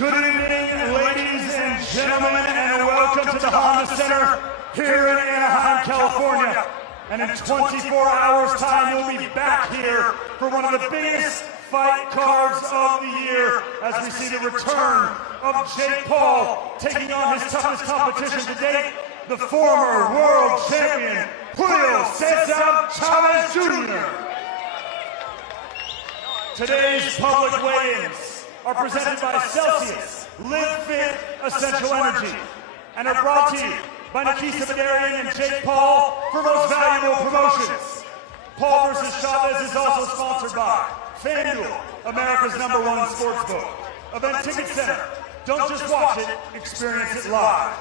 Good evening, ladies and gentlemen, and welcome to the Honda Center here in Anaheim, California. And in 24 hours' time, we'll be back here for one of the biggest fight cards of the year as we see the return of Jake Paul taking on his toughest competition to date, the former world champion, Julio César Chávez Jr. Today's public weigh-ins are presented by Celsius, Live Fit, Essential Energy, and are brought to you by Nikisa Badarian and Jake Paul for Most Valuable Promotions. Paul vs. Chavez is also sponsored by FanDuel, America's #1 sportsbook. Event Ticket Center. Don't just watch it, experience it live.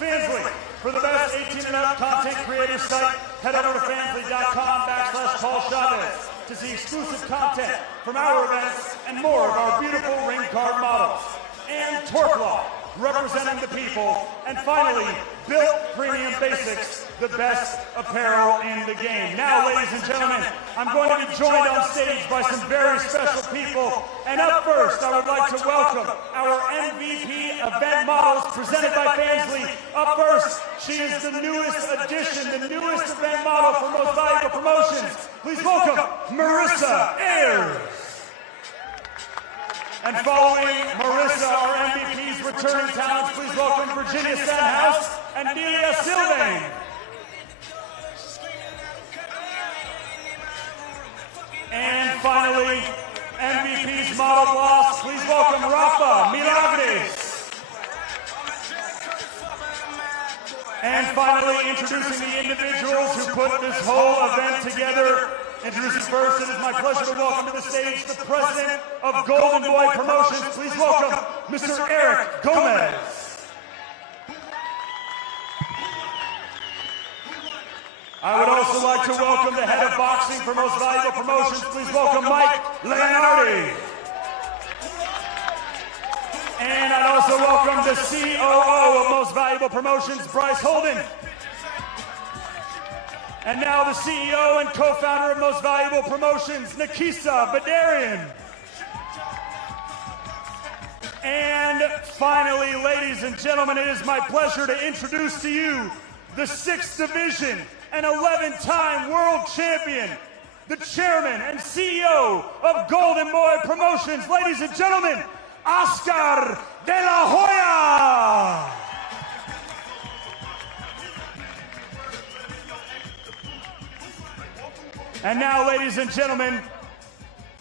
Fansly, for the best 18 and up content creator site, head over to fansly.com/Paul Chavez to see exclusive content from our events and more of our beautiful ring card models. And Torque Law, representing the people. And finally, Built Premium Basics, the best apparel in the game. Now, ladies and gentlemen, I'm going to be joined on stage by some very special people. And up first, I would like to welcome our MVP event models presented by Fansly. Up first, she is the newest addition, the newest event model for Most Valuable Promotions. Please welcome Marissa Ayers. And following Marissa, our MVP's returning talents, please welcome Virginia Stenhouse and Delia Sylvain. And finally, MVP's model boss, please welcome Rafa Milagres. And finally, introducing the individuals who put this whole event together. Introducing first, it is my pleasure to welcome to the stage the president of Golden Boy Promotions. Please welcome Mr. Eric Gomez. I would also like to welcome the head of boxing for Most Valuable Promotions. Please welcome Mike Leonardi. And I'd also welcome the COO of Most Valuable Promotions, Bryce Holden. And now the CEO and co-founder of Most Valuable Promotions, Nikisa Badarian. And finally, ladies and gentlemen, it is my pleasure to introduce to you the 6th Division and 11-time world champion, the chairman and CEO of Golden Boy Promotions, ladies and gentlemen, Oscar de la Hoya. And now, ladies and gentlemen,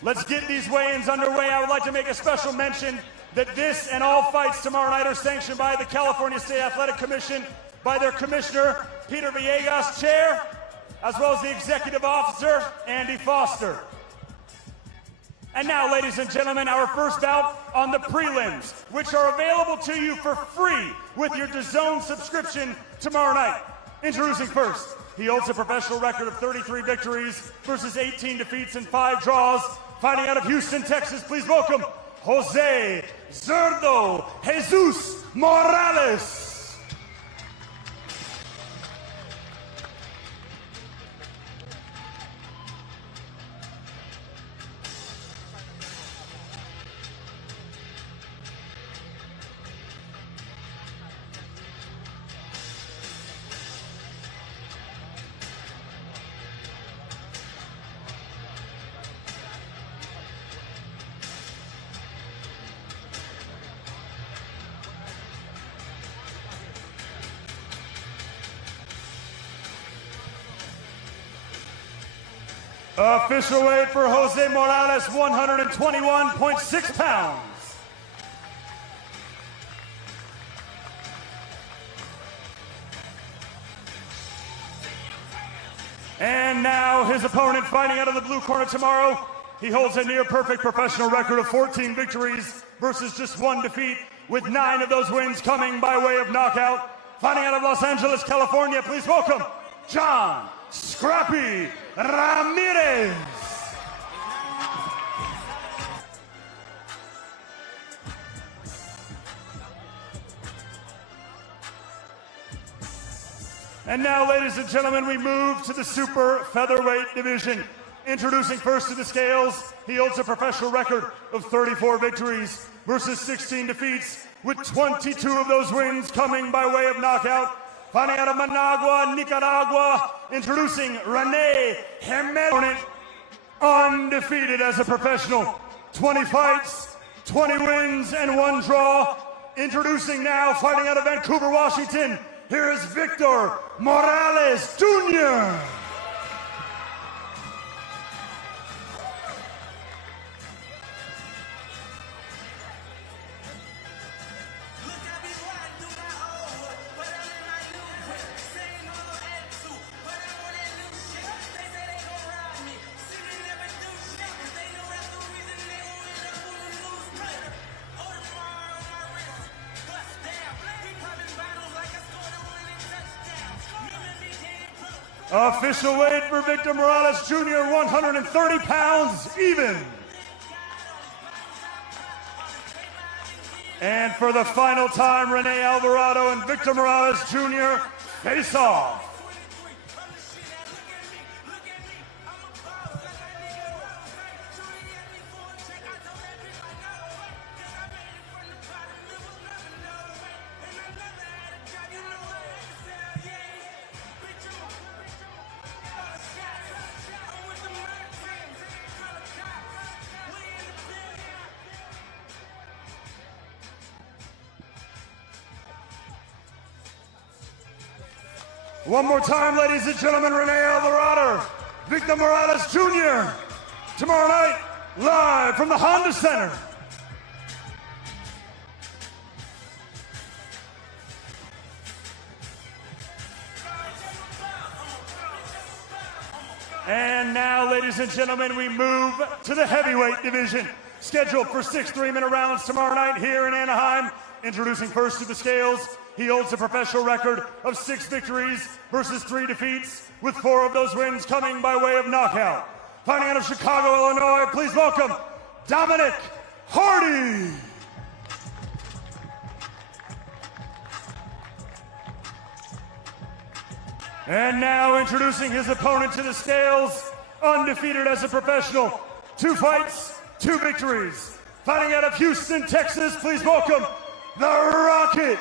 let's get these weigh-ins underway. I would like to make a special mention that this and all fights tomorrow night are sanctioned by the California State Athletic Commission, by their commissioner, Peter Villegas, chair, as well as the executive officer, Andy Foster. And now, ladies and gentlemen, our first bout on the prelims, which are available to you for free with your DAZN subscription tomorrow night. Introducing first, he holds a professional record of 33 victories versus 18 defeats and 5 draws. Fighting out of Houston, Texas, please welcome Jose Zurdo Jesus Morales. Official weight for Jose Morales, 121.6 pounds. And now his opponent fighting out of the blue corner tomorrow. He holds a near-perfect professional record of 14 victories versus just 1 defeat, with 9 of those wins coming by way of knockout. Fighting out of Los Angeles, California, please welcome John Scrappy Ramirez. And now, ladies and gentlemen, we move to the super featherweight division. Introducing first to the scales, he holds a professional record of 34 victories versus 16 defeats, with 22 of those wins coming by way of knockout. Fighting out of Managua, Nicaragua, introducing Rene Jimenez, undefeated as a professional. 20 fights, 20 wins, and 1 draw. Introducing now, fighting out of Vancouver, Washington, here is Victor Morales Jr. Official weight for Victor Morales Jr., 130 pounds even. And for the final time, Rene Alvarado and Victor Morales Jr. face off. One more time, ladies and gentlemen, Rene Alvarado, Victor Morales Jr. Tomorrow night, live from the Honda Center. And now, ladies and gentlemen, we move to the heavyweight division, scheduled for 6 3-minute rounds tomorrow night here in Anaheim. Introducing first to the scales, he holds a professional record of 6 victories versus 3 defeats, with 4 of those wins coming by way of knockout. Fighting out of Chicago, Illinois, please welcome Dominic Hardy. And now introducing his opponent to the scales, undefeated as a professional, 2 fights, 2 victories. Fighting out of Houston, Texas, please welcome the Rocket,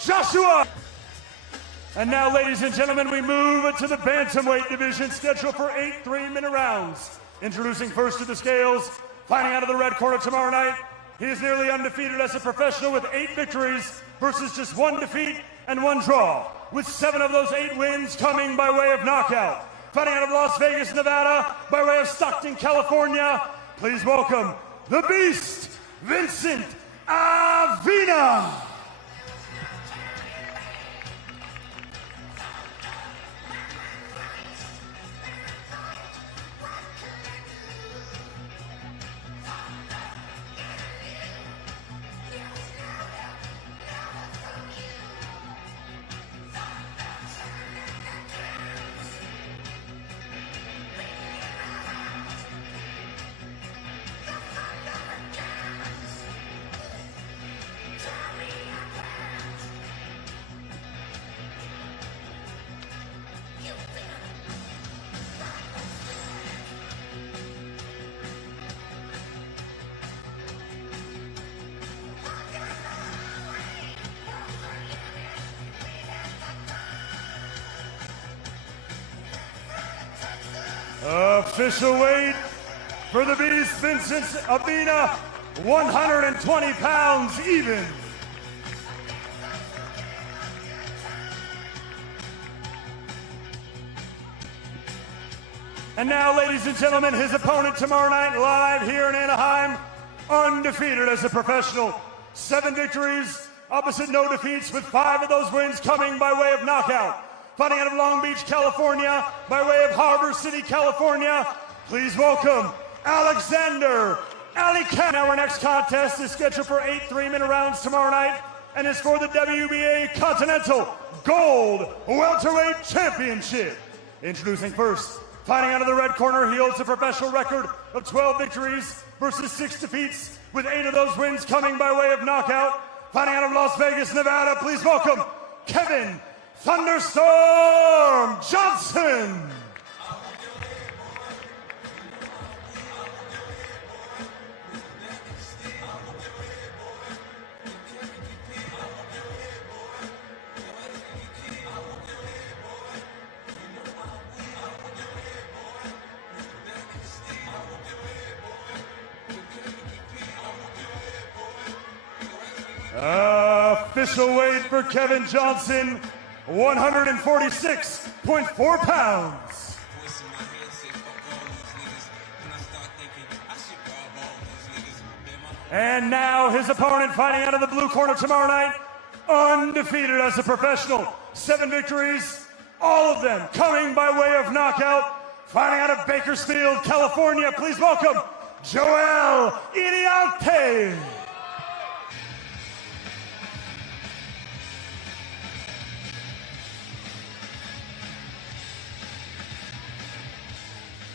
Joshua. And now, ladies and gentlemen, we move to the bantamweight division, scheduled for 8 3-minute rounds. Introducing first to the scales, fighting out of the red corner tomorrow night, he is nearly undefeated as a professional with 8 victories versus just 1 defeat and 1 draw, with 7 of those 8 wins coming by way of knockout. Fighting out of Las Vegas, Nevada, by way of Stockton, California, please welcome the Beast, Vincent Avina. Official weight for the Beast, Vincent Avina, 120 pounds even. And now, ladies and gentlemen, his opponent tomorrow night, live here in Anaheim, undefeated as a professional. 7 victories, opposite no defeats, with 5 of those wins coming by way of knockout. Fighting out of Long Beach, California, by way of Harbor City, California, please welcome Alexander Alicante. Now our next contest is scheduled for 8 3-minute rounds tomorrow night and is for the WBA Continental Gold Welterweight Championship. Introducing first, fighting out of the red corner, he holds a professional record of 12 victories versus 6 defeats, with 8 of those wins coming by way of knockout. Fighting out of Las Vegas, Nevada, please welcome Kevin Thunderstorm Johnson. Official weight for Kevin Johnson, 146.4 pounds. And now his opponent fighting out of the blue corner tomorrow night, undefeated as a professional. 7 victories, all of them coming by way of knockout. Fighting out of Bakersfield, California, please welcome Joel Iriarte.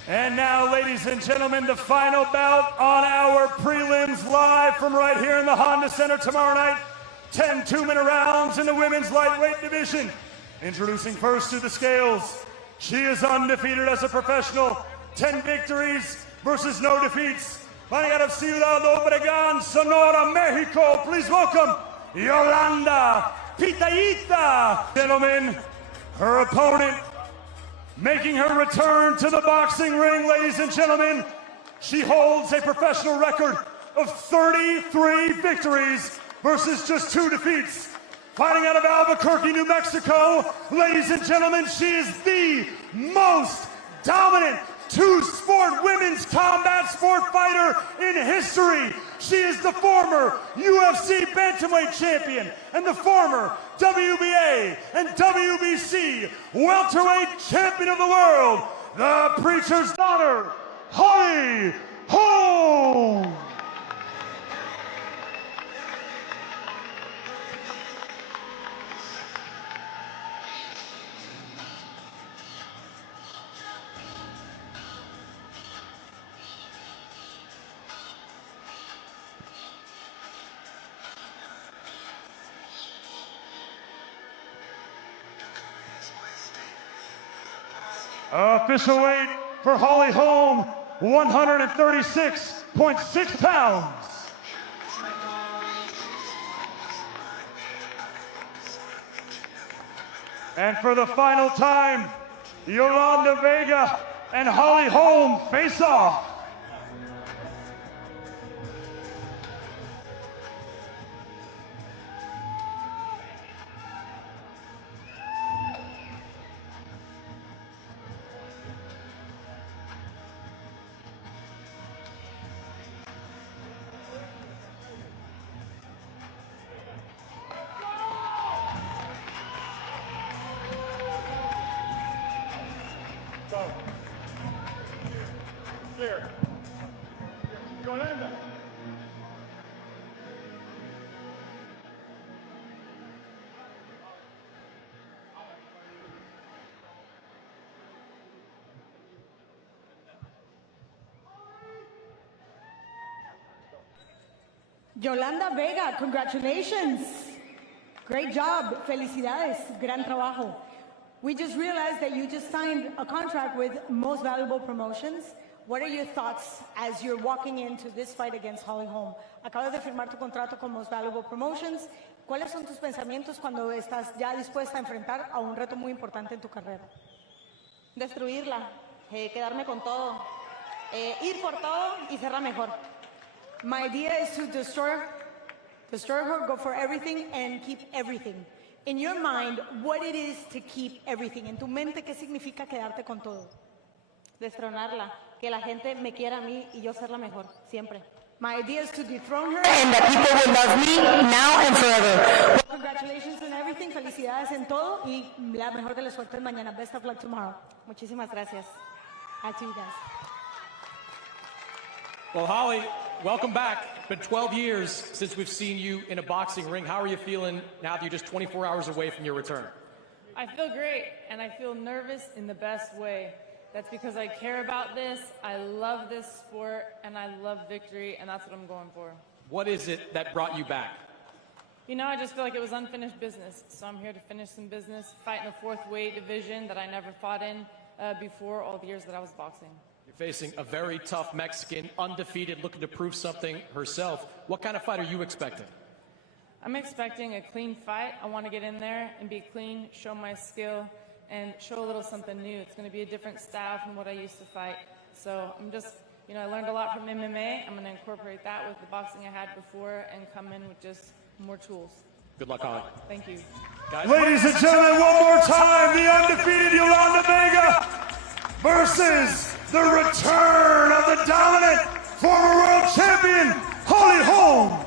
And now, ladies and gentlemen, the final bout on our prelims live from right here in the Honda Center tomorrow night. 10 two-minute rounds in the women's lightweight division. Introducing first to the scales. She is undefeated as a professional. 10 victories versus no defeats. Fighting out of Ciudad Obregón, Sonora, Mexico. Please welcome Yolanda Pitayita. Gentlemen, her opponent making her return to the boxing ring, ladies and gentlemen. She holds a professional record of 33 victories versus just 2 defeats. Fighting out of Albuquerque, New Mexico, ladies and gentlemen, she is the most dominant two-sport women's combat sport fighter in history. She is the former UFC bantamweight champion and the former WBA and WBC welterweight champion of the world, the preacher's daughter, Holly Holm. Official weight for Holly Holm, 136.6 pounds. And for the final time, Yolanda Vega and Holly Holm face off. Clear. Yolanda. Yolanda Vega, congratulations. Great job. Felicidades. Gran trabajo. We just realized that you just signed a contract with Most Valuable Promotions. What are your thoughts as you're walking into this fight against Holly Holm? Acabas de firmar tu contrato con Most Valuable Promotions. ¿Cuáles son tus pensamientos cuando estás ya dispuesta a enfrentar a un reto muy importante en tu carrera? Destruirla, quedarme con todo, ir por todo y ser la mejor. My idea is to destroy her, go for everything, and keep everything. In your mind, what it is to keep everything. En tu mente, ¿qué significa quedarte con todo? Destronarla, que la gente me quiera a mí y yo ser la mejor, siempre. My idea is to dethrone her and that people will love me now and forever. Well, congratulations on everything, felicidades en todo y la mejor de las suertes mañana. Best of luck tomorrow. Muchísimas gracias. Back to you guys. Well, Holly, welcome back. It's been 12 years since we've seen you in a boxing ring. How are you feeling now that you're just 24 hours away from your return? I feel great, and I feel nervous in the best way. That's because I care about this, I love this sport, and I love victory, and that's what I'm going for. What is it that brought you back? You know, I just feel like it was unfinished business, so I'm here to finish some business, fight in a 4th weight division that I never fought in before all the years that I was boxing. You're facing a very tough Mexican, undefeated, looking to prove something herself. What kind of fight are you expecting? I'm expecting a clean fight. I want to get in there and be clean, show my skill, and show a little something new. It's going to be a different style from what I used to fight. So I'm just You know, I learned a lot from MMA. I'm going to incorporate that with the boxing I had before and come in with just more tools. Good luck, Holly. Thank you. Guys, Ladies and gentlemen, one more time, the undefeated Yolanda Vega versus the return of the dominant former world champion, Holly Holm.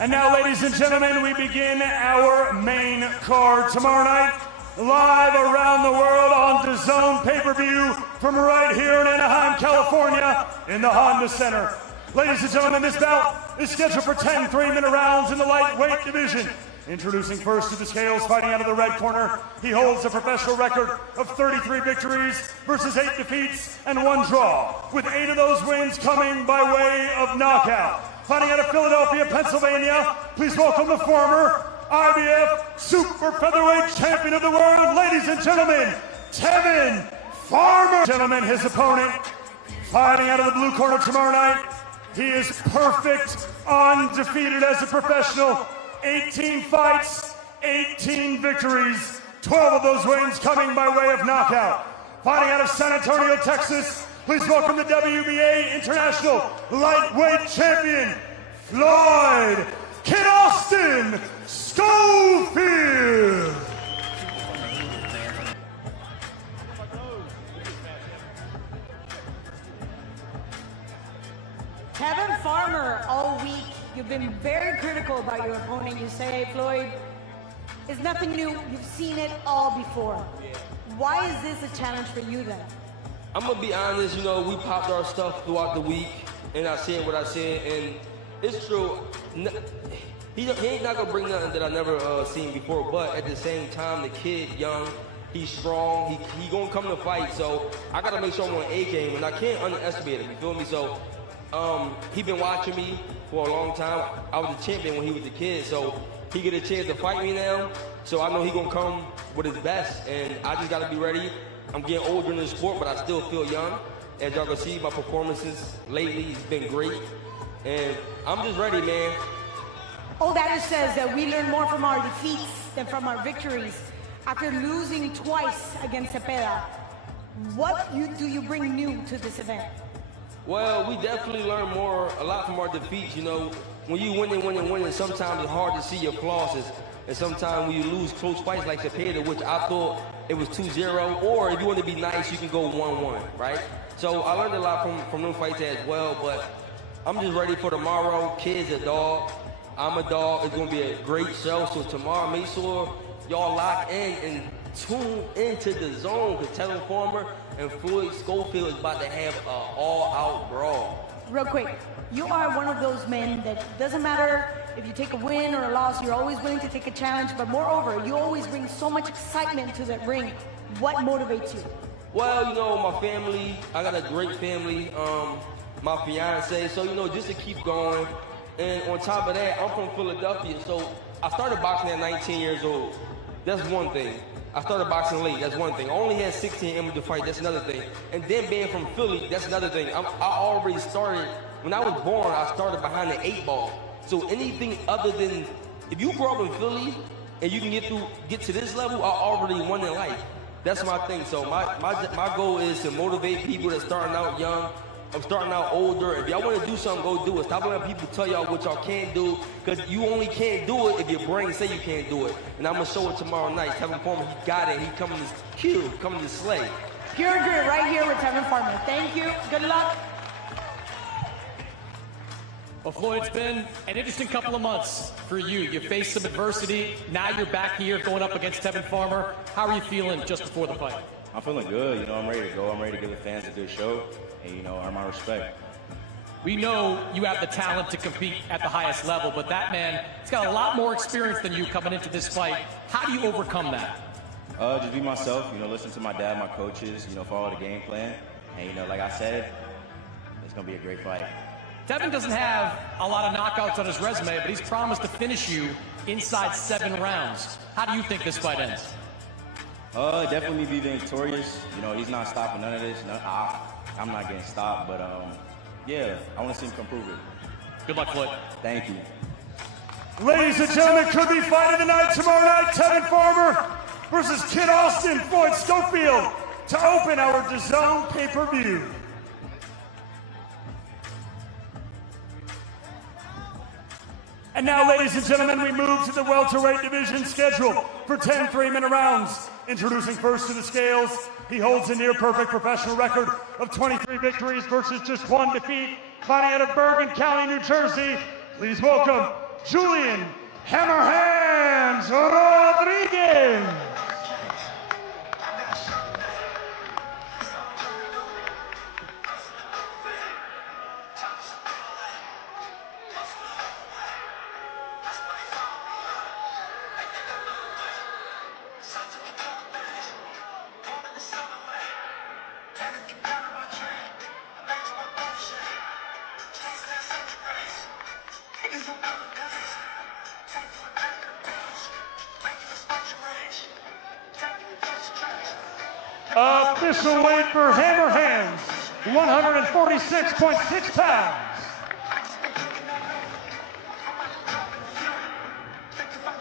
And now, ladies and gentlemen, we begin our main card tomorrow night, live around the world on DAZN pay-per-view from right here in Anaheim, California, in the Honda Center. Ladies and gentlemen, this bout is scheduled for 10 3-minute rounds in the lightweight division. Introducing first to the scales, fighting out of the red corner, he holds a professional record of 33 victories versus 8 defeats and 1 draw, with 8 of those wins coming by way of knockout. Fighting out of Philadelphia, Pennsylvania, please welcome the former IBF Super Featherweight Champion of the world, ladies and gentlemen, Tevin Farmer. Gentlemen, his opponent, fighting out of the blue corner tomorrow night, he is perfect, undefeated as a professional. 18 fights, 18 victories, 12 of those wins coming by way of knockout. Fighting out of San Antonio, Texas, please welcome the WBA International Lightweight Champion, Floyd Kid Austin Schofield. Tevin Farmer, all week, you've been very critical about your opponent. You say, Floyd, it's nothing new. You've seen it all before. Why is this a challenge for you then? I'm gonna be honest, you know, we popped our stuff throughout the week, and I said what I said, and it's true. He ain't not gonna bring nothing that I never seen before, but at the same time, the kid young, he's strong, he gonna come to fight, so I gotta make sure I'm on A game, and I can't underestimate him, you feel me? So, he been watching me for a long time. I was a champion when he was a kid, so he get a chance to fight me now, so I know he gonna come with his best, and I just gotta be ready. I'm getting older in the sport, but I still feel young. As y'all can see, my performances lately has been great, and I'm just ready, man. Old adage says that we learn more from our defeats than from our victories. After losing twice against Cepeda, what do you bring new to this event? Well, we definitely learn a lot from our defeats. You know, when you winning, sometimes it's hard to see your flaws. And sometimes when you lose close fights like Cepeda, which I thought it was 2-0, or if you want to be nice, you can go 1-1, right? So I learned a lot from them fights as well, but I'm just ready for tomorrow. Kid's a dog. I'm a dog. It's going to be a great show. So tomorrow, make sure y'all lock in and tune into the zone, because Tevin Farmer and Floyd Schofield is about to have an all-out brawl. Real quick, you are one of those men that doesn't matter if you take a win or a loss, you're always willing to take a challenge, but moreover, you always bring so much excitement to the ring. What motivates you? Well, you know, my family, I got a great family, my fiance, so, you know, just to keep going. And on top of that, I'm from Philadelphia, so I started boxing at 19 years old. That's one thing. I started boxing late, that's one thing. I only had 16 amateurs to fight, that's another thing. And then being from Philly, that's another thing. I already started, when I was born, I started behind the 8 ball. So anything other than, if you grow up in Philly and you can get to this level, I already won in life. That's my thing. So my goal is to motivate people that's starting out young. I'm starting out older. If y'all want to do something, go do it. Stop letting people tell y'all what y'all can't do, because you only can't do it if your brain say you can't do it. And I'm going to show it tomorrow night. Tevin Farmer, he got it. He coming to kill, coming to slay. Pure grit right here with Tevin Farmer. Thank you. Good luck. Well, Floyd, it's been an interesting couple of months for you. You faced some adversity. Now you're back here going up against Tevin Farmer. How are you feeling just before the fight? I'm feeling good. You know, I'm ready to go. I'm ready to give the fans a good show and, you know, earn my respect. We know you have the talent to compete at the highest level, but that man, he's got a lot more experience than you coming into this fight. How do you overcome that? Just be myself, you know, listen to my dad, my coaches, you know, follow the game plan. And, you know, like I said, it's going to be a great fight. Tevin doesn't have a lot of knockouts on his resume, but he's promised to finish you inside 7 rounds. How do you think this fight ends? Definitely be victorious. You know, he's not stopping none of this. No, I'm not getting stopped, but yeah, I want to see him come prove it. Good luck, Floyd. Thank you. Ladies and gentlemen, could be fight of the night tomorrow night, Tevin Farmer versus Kid Austin Floyd Schofield to open our DAZN pay-per-view. And now, ladies and gentlemen, we move to the welterweight division scheduled for 10 3-minute rounds. Introducing first to the scales, he holds a near-perfect professional record of 23 victories versus just 1 defeat. Fighting out of Bergen County, New Jersey, please welcome Julian Hammerhands Rodriguez. Official weight for Hammerhands, 146.6 pounds.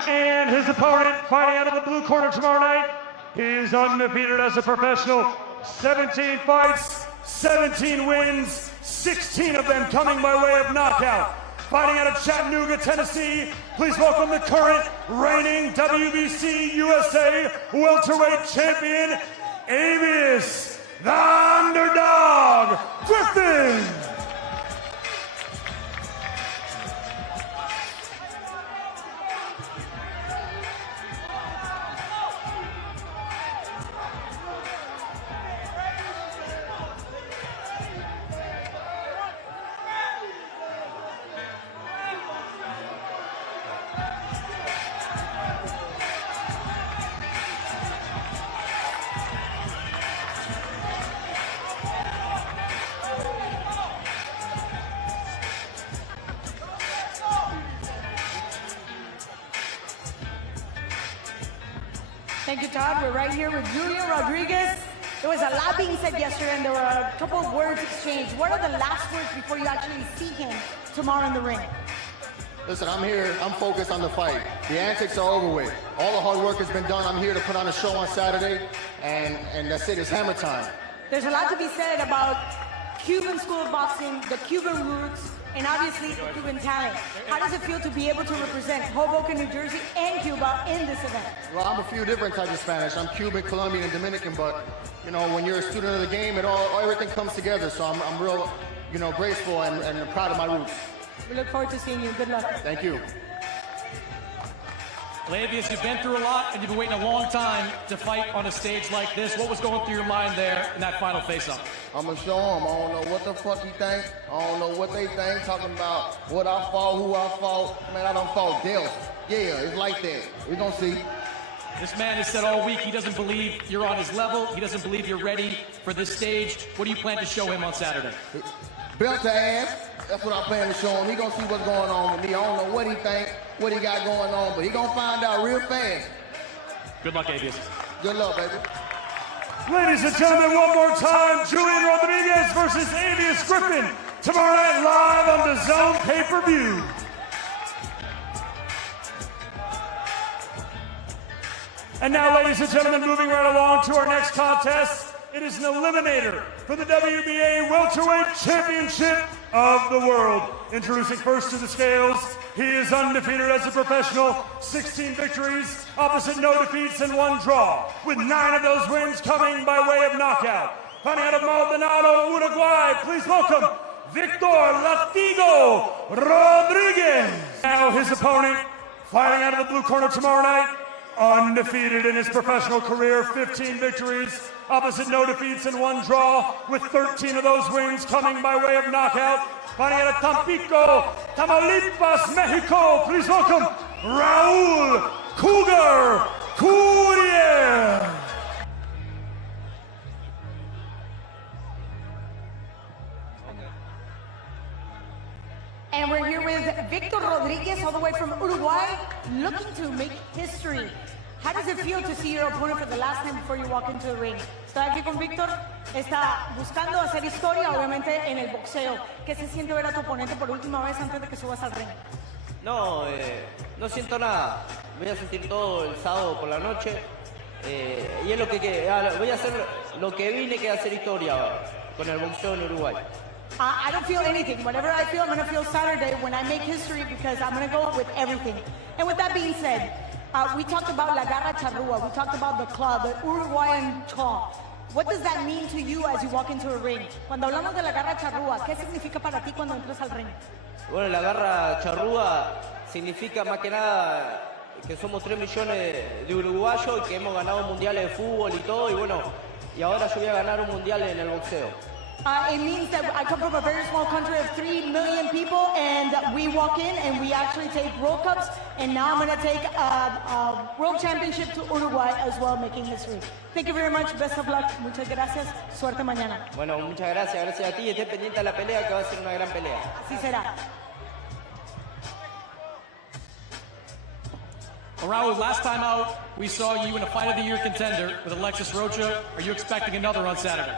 And his opponent, fighting out of the blue corner tomorrow night, he is undefeated as a professional. 17 fights, 17 wins, 16 of them coming by way of knockout. Fighting out of Chattanooga, Tennessee, please welcome the current reigning WBC USA welterweight champion, Avius, the Underdog Griffin. Thank you, Todd. We're right here with Julio Rodriguez. There was a lot being said yesterday, and there were a couple of words exchanged. What are the last words before you actually see him tomorrow in the ring? Listen, I'm here. I'm focused on the fight. The antics are over with. All the hard work has been done. I'm here to put on a show on Saturday, and that's it. It's hammer time. There's a lot to be said about Cuban school of boxing, the Cuban roots, and obviously the Cuban talent. How does it feel to be able to represent Hoboken, New Jersey, and Cuba in this event? Well, I'm a few different types of Spanish. I'm Cuban, Colombian, and Dominican, but, you know, when you're a student of the game, everything comes together. So I'm real, graceful and proud of my roots. We look forward to seeing you. Good luck. Thank you. Avius, you've been through a lot, and you've been waiting a long time to fight on a stage like this. What was going through your mind there in that final face-off? I'm going to show them. I don't know what the fuck he think. I don't know what they think. Talking about what I fought, who I fought. Man, I done fought Dells. Yeah, it's like that. We're going to see. This man has said all week he doesn't believe you're on his level. He doesn't believe you're ready for this stage. What do you plan to show him on Saturday? Belt to ass. That's what I plan to show him. He going to see what's going on with me. I don't know what he think, what he got going on, but he going to find out real fast. Good luck, Avius. Good luck, baby. Ladies and gentlemen, one more time, Julian Rodriguez versus Avius Griffin. Tomorrow night live on the DAZN pay-per-view. And now, ladies and gentlemen, moving right along to our next contest. It is an eliminator for the WBA Welterweight Championship of the World. Introducing first to the scales, he is undefeated as a professional, 16 victories, opposite no defeats and 1 draw, with 9 of those wins coming by way of knockout. Fighting out of Maldonado, Uruguay, please welcome Victor Latigo Rodriguez. Now his opponent, fighting out of the blue corner tomorrow night, undefeated in his professional career, 15 victories, opposite no defeats and 1 draw, with 13 of those wins coming by way of knockout. Fighting out of Tampico, Tamaulipas, Mexico, please welcome Raul Cougar Courier. And we're here with Victor Rodriguez, all the way from Uruguay, looking to make history. How does it feel to see your opponent for the last time before you walk into the ring? Estoy aquí con Víctor, está buscando hacer historia, obviamente, en el boxeo. ¿Qué se siente ver a tu oponente por última vez antes de que subas al ring? No, no siento nada. Voy a sentir todo el sábado por la noche. Y es lo que voy a hacer lo que vine, que hacer historia ahora, con el boxeo en Uruguay. I don't feel anything. Whatever I feel, I'm going to feel Saturday when I make history because I'm going to go with everything. And with that being said, we talked about La Garra Charrúa. We talked about the club, the Uruguayan claw. What does that mean to you as you walk into a ring? Cuando hablamos de La Garra Charrúa, ¿qué significa para ti cuando entras al ring? Bueno, La Garra Charrúa significa más que nada que somos 3 millones de uruguayos y que hemos ganado mundiales de fútbol y todo. Y bueno, y ahora yo voy a ganar un mundial en el boxeo. It means that I come from a very small country of 3 million people, and we walk in and we actually take World Cups, and now I'm going to take a World Championship to Uruguay as well, making history. Thank you very much. Best of luck. Muchas gracias. Suerte mañana. Bueno, muchas gracias. Gracias a ti. Y esté pendiente de la pelea, que va a ser una gran pelea. Así será. Well, Raul, last time out, we saw you in a Fight of the Year contender with Alexis Rocha. Are you expecting another on Saturday?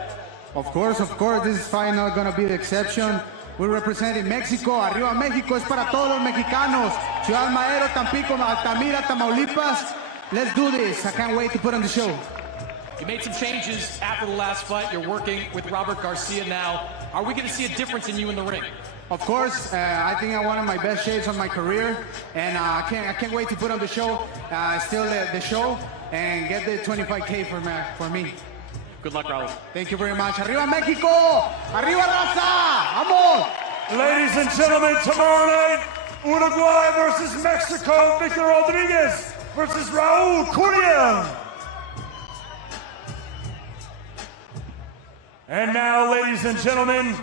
Of course, this is fight not going to be the exception. We're representing Mexico. Arriba México es para todos los mexicanos. Ciudad Madero, Tampico, Altamira, Tamaulipas. Let's do this. I can't wait to put on the show. You made some changes after the last fight. You're working with Robert Garcia now. Are we going to see a difference in you in the ring? Of course, I think I'm one of my best shapes of my career, and I can't wait to put on the show, still the show, and get the 25K for me. Good luck, Raul. Thank you very much. Arriba México! Arriba Raza! Vamos! Ladies and gentlemen, tomorrow night, Uruguay versus Mexico, Victor Rodriguez versus Raul Curiel. And now, ladies and gentlemen,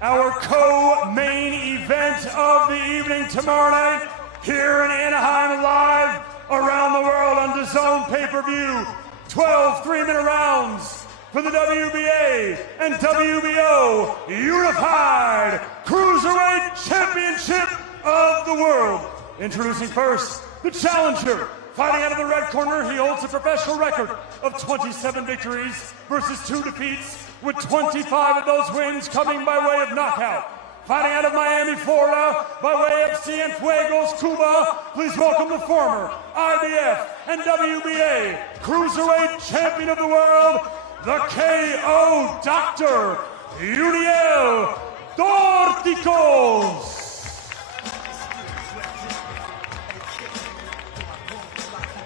our co-main event of the evening tomorrow night, here in Anaheim, live around the world on DAZN pay-per-view. 12 3-minute rounds for the WBA and WBO Unified Cruiserweight Championship of the world. Introducing first, the challenger. Fighting out of the red corner, he holds a professional record of 27 victories versus 2 defeats, with 25 of those wins coming by way of knockout. Fighting out of Miami, Florida, by way of Cienfuegos, Cuba, please welcome the former IBF and WBA Cruiserweight Champion of the World, the KO Doctor, Uriel Dorticos.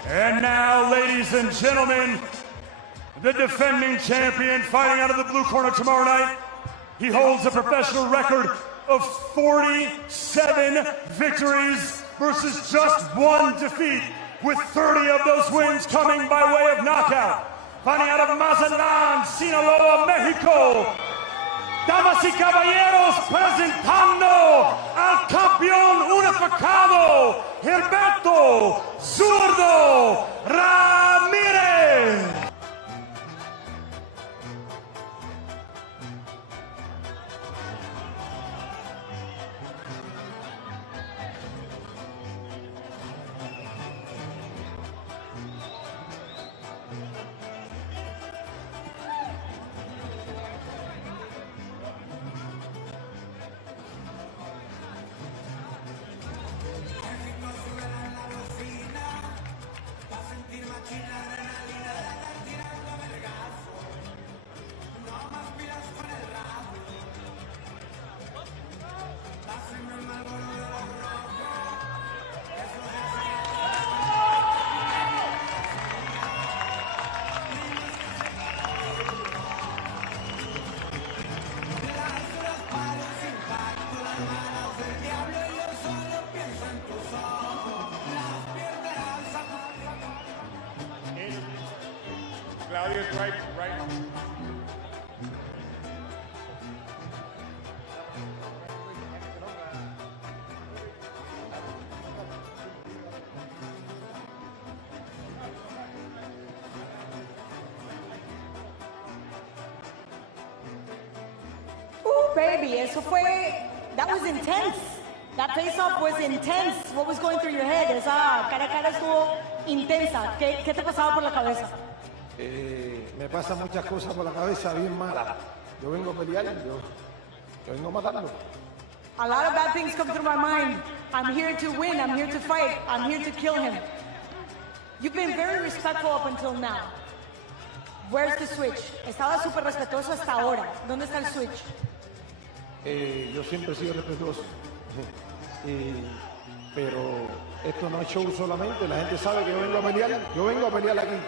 And now, ladies and gentlemen, the defending champion fighting out of the blue corner tomorrow night. He holds a professional record of 47 victories versus just 1 defeat, with 30 of those wins coming by way of knockout. Fighting out of Mazatlán, Sinaloa, Mexico. Damas y caballeros, presentando al campeón unificado, Gilberto Zurdo Ramírez. Claudia's right. Ooh, baby, eso fue, that was intense. That face-off was intense. What was going through your head? Esa cara a cara estuvo intensa. ¿Qué te pasaba por la cabeza? Me pasan muchas cosas por la cabeza bien malas. Yo vengo a pelear, yo vengo a matarlo. A lot of bad things come through my mind. I'm here to win. I'm here to fight. I'm here to kill him. You've been very respectful up until now. Where's the switch? Estaba súper respetuoso hasta ahora. ¿Dónde está el switch? Yo siempre he sido respetuoso. Pero esto no es show solamente. La gente sabe que yo vengo a pelear. Yo vengo a pelear aquí.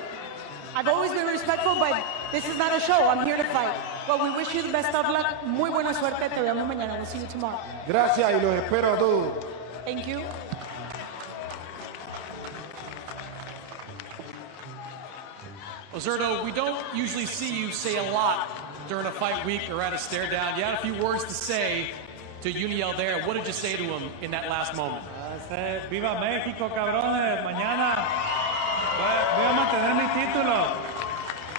I've always been respectful, but this is not a show. I'm here to fight. Well, we wish you the best of luck. Muy buena suerte. Te vemos mañana. We'll see you tomorrow. Gracias y los espero a todos. Thank you. Ozerto, we don't usually see you say a lot during a fight week or at a stare down. You had a few words to say to Uniel there. What did you say to him in that last moment? Viva México, cabrones. Mañana voy a mantener mi título.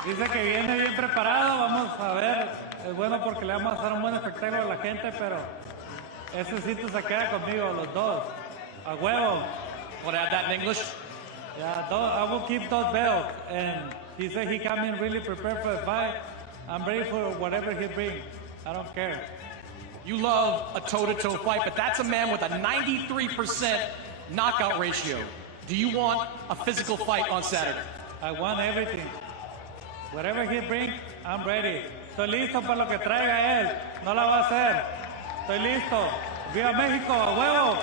Dice que viene bien preparado. Vamos a ver. Es bueno porque le vamos a dar un buen espectáculo a la gente, pero ese sitio se queda conmigo, los dos. A huevo. Want to add that in English? Yeah, I will keep those belts. And he said he come in really prepared for the fight. I'm ready for whatever he brings. I don't care. You love a toe-to-toe fight, but that's a man with a 93% knockout ratio. Do you want a physical fight on Saturday? I want everything. Whatever he brings, I'm ready. Estoy listo para lo que traiga él. No la va a hacer. Estoy listo. ¡Viva México! ¡A huevo!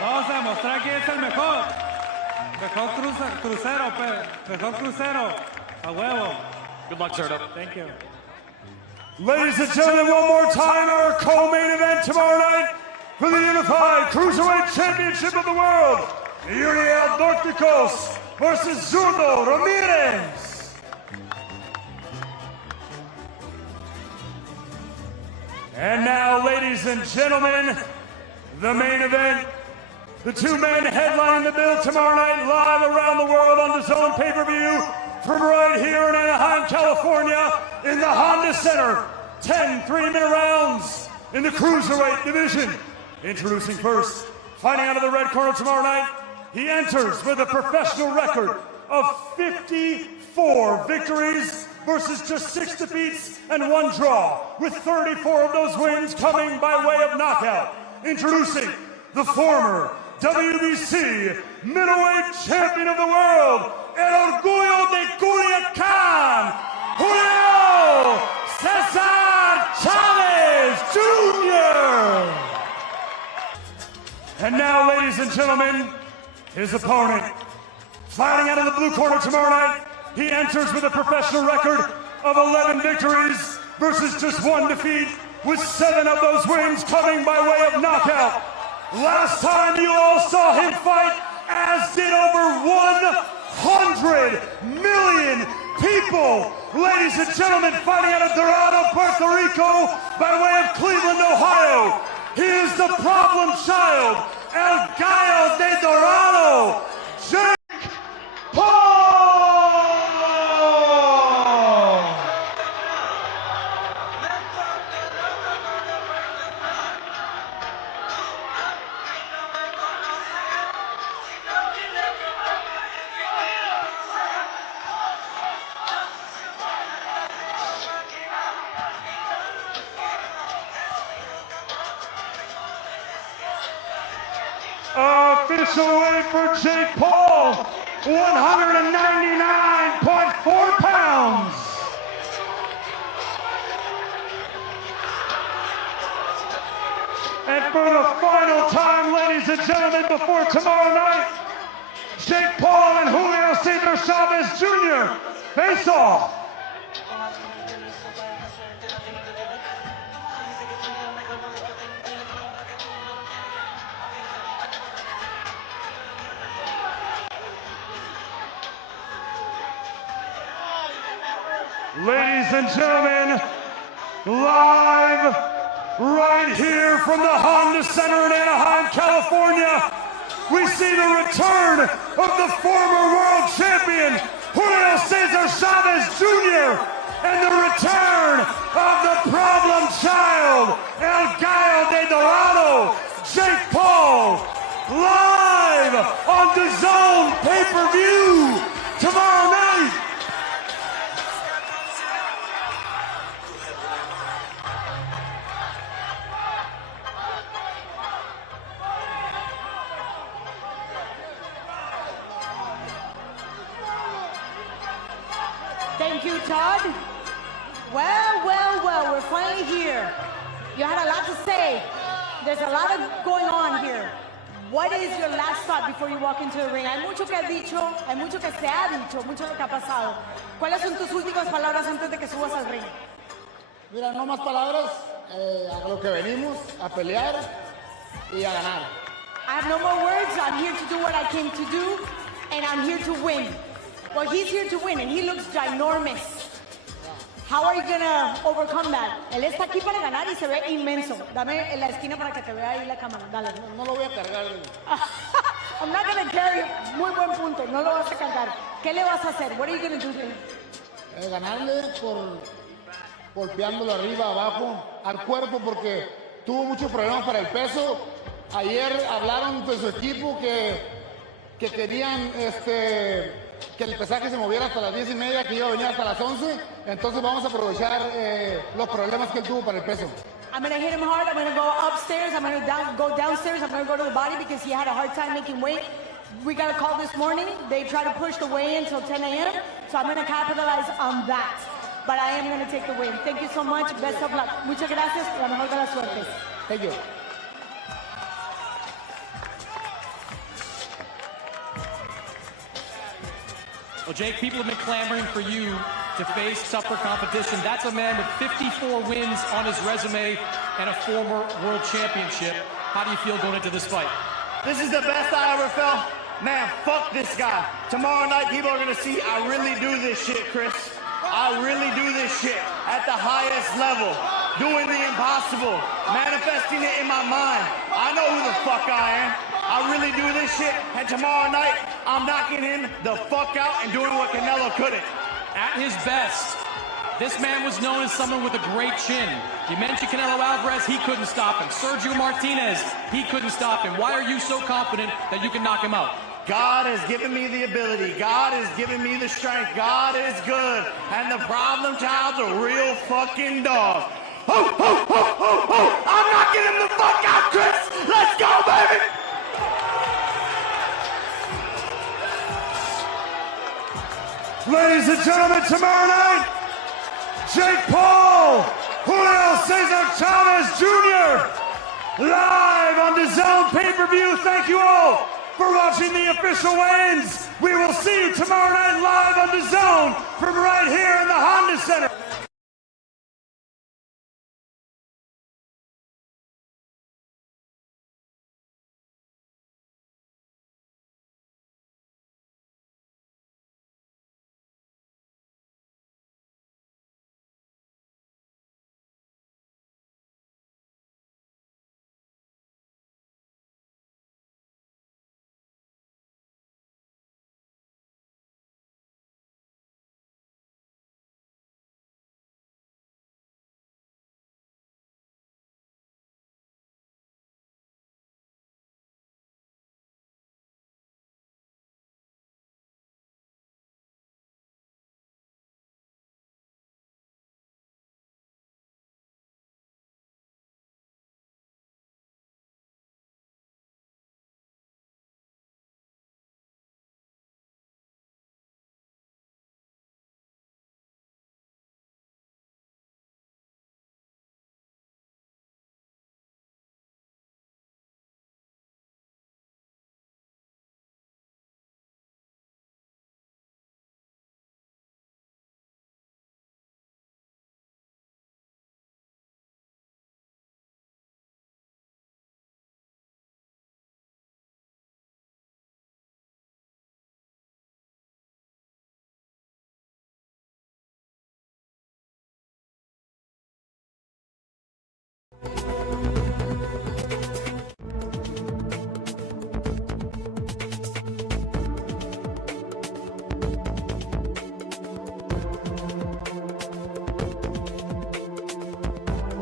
Vamos a demostrar quién es el mejor. Mejor crucero, mejor crucero. A huevo. Good luck, Zerto. Thank you. Ladies and gentlemen, one more time, our co-main event tomorrow night for the Unified Cruiserweight Championship of the World. Uriel Dorticos versus Zurdo Ramirez. And now, ladies and gentlemen, the main event. The two men headlining the bill tomorrow night live around the world on the DAZN pay-per-view from right here in Anaheim, California in the Honda Center. 10 3-minute rounds in the Cruiserweight division. Introducing first, fighting out of the red corner tomorrow night, he enters with a professional record of 54 victories versus just 6 defeats and 1 draw, with 34 of those wins coming by way of knockout. Introducing the former WBC middleweight champion of the world, El Orgullo de Culiacán, Julio César Chávez Jr. And now, ladies and gentlemen, his opponent, fighting out of the blue corner tomorrow night, he enters with a professional record of 11 victories versus just 1 defeat, with 7 of those wins coming by way of knockout. Last time you all saw him fight, as did over 100 million people. Ladies and gentlemen, fighting out of Dorado, Puerto Rico, by way of Cleveland, Ohio, he is the problem child, El Gallo de Dorado, Jake Paul! Official weight for Jake Paul, 199.4 pounds. And for the final time, ladies and gentlemen, before tomorrow night, Jake Paul and Julio César Chávez Jr. face off. Ladies and gentlemen, live right here from the Honda Center in Anaheim, California, we see the return of the former world champion, Julio César Chávez Jr., and the return of the problem child, El Gallo de Dorado, Jake Paul, live on the DAZN pay-per-view tomorrow night. you, Todd. Well, we're finally here. You had a lot to say. There's a lot going on here. What is your last thought before you walk into the ring? Hay mucho que has dicho, hay mucho que se ha dicho, mucho lo que ha pasado. ¿Cuáles son tus últimas palabras antes de que subas al ring? Mira, no más palabras, a lo que venimos, a pelear y a ganar. I have no more words. I'm here to do what I came to do, and I'm here to win. Well, he's here to win, and he looks ginormous. How are you gonna overcome that? Él está aquí para ganar y se ve inmenso. Dame en la esquina para que te vea ahí la cámara. Dale. No lo voy a cargar. I'm not gonna carry. Muy buen punto. No lo vas a cargar. ¿Qué le vas a hacer? What are you gonna do to him? Ganarle por golpeándolo arriba, abajo, al cuerpo, porque tuvo muchos problemas para el peso. Ayer hablaron de su equipo que querían que el pesaje se moviera hasta las 10:30, que iba a venir hasta las 11. Entonces vamos a aprovechar los problemas que él tuvo para el peso. I'm going to hit him hard. I'm going to go upstairs. I'm going to go downstairs. I'm going to go to the body because he had a hard time making weight. We got a call this morning. They tried to push the weigh-in until 10 a.m. So I'm going to capitalize on that. But I am going to take the win. Thank you so much. Best of luck. Muchas gracias. La mejor de las suertes. Thank you. Well, Jake, people have been clamoring for you to face tougher competition. That's a man with 54 wins on his resume and a former world championship. How do you feel going into this fight? This is the best I ever felt. Man, fuck this guy. Tomorrow night, people are going to see I really do this shit, Chris. I really do this shit at the highest level. Doing the impossible. Manifesting it in my mind. I know who the fuck I am. I really do this shit, and tomorrow night, I'm knocking him the fuck out and doing what Canelo couldn't. At his best, this man was known as someone with a great chin. You mentioned Canelo Alvarez, he couldn't stop him. Sergio Martinez, he couldn't stop him. Why are you so confident that you can knock him out? God has given me the ability. God has given me the strength. God is good. And the problem child's a real fucking dog. Ho, ho, ho, ho, ho! I'm knocking him the fuck out, Chris! Let's go, baby! Ladies and gentlemen, tomorrow night, Jake Paul, Julio César Chávez Jr., live on the Zone pay-per-view. Thank you all for watching the official weigh-ins. We will see you tomorrow night live on the Zone from right here in the Honda Center.